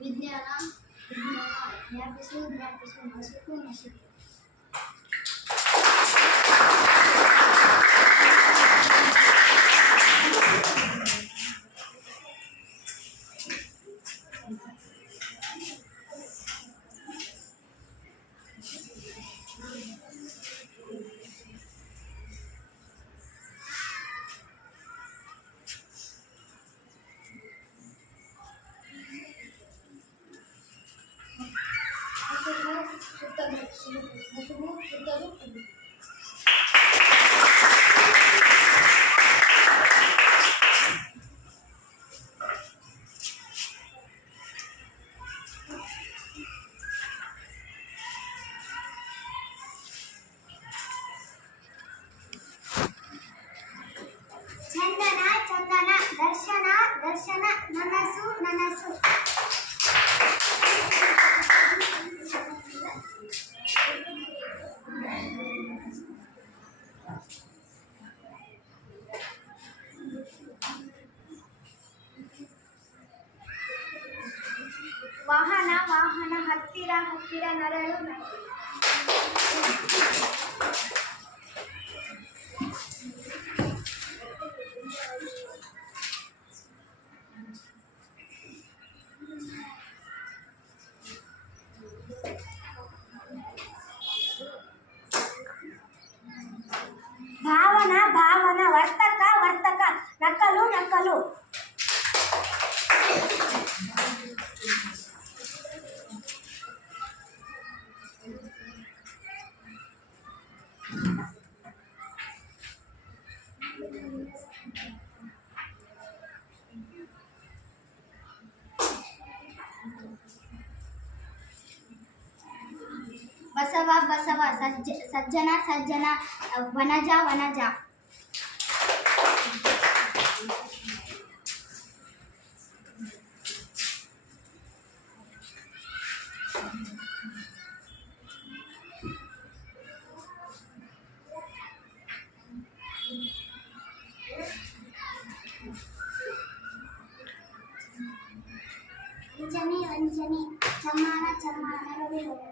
ವಿಜ್ಞಾನ ಜ್ಞಾಪಿಸು ನಸುಕು ನಸುಕು. ಚಂದನ ಚಂದನ ದರ್ಶನ ದರ್ಶನ ನನಸು ನನಸು. ವಾಹನ ವಾಹನ ಹತ್ತಿರ ಹತ್ತಿರ ನರಳು ನರಳು. ಭಾವನ ಭಾವನ ವರ್ತಕ ವರ್ತಕ ನಕಲು ನಕಲು. ಬಸವ ಬಸವ ಸಜ್ಜನ ಸಜ್ಜನ ವನಜ ವನಜ. ಅಂಜನಿ ಅಂಜನಿ ಚಮ್ಮಾನ ಚಮ್ಮಾನ ರವಿ ರವಿ.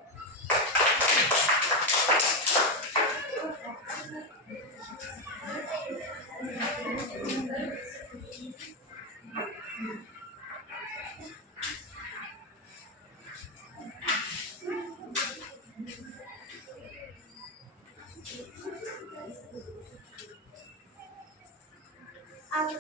ಆಗ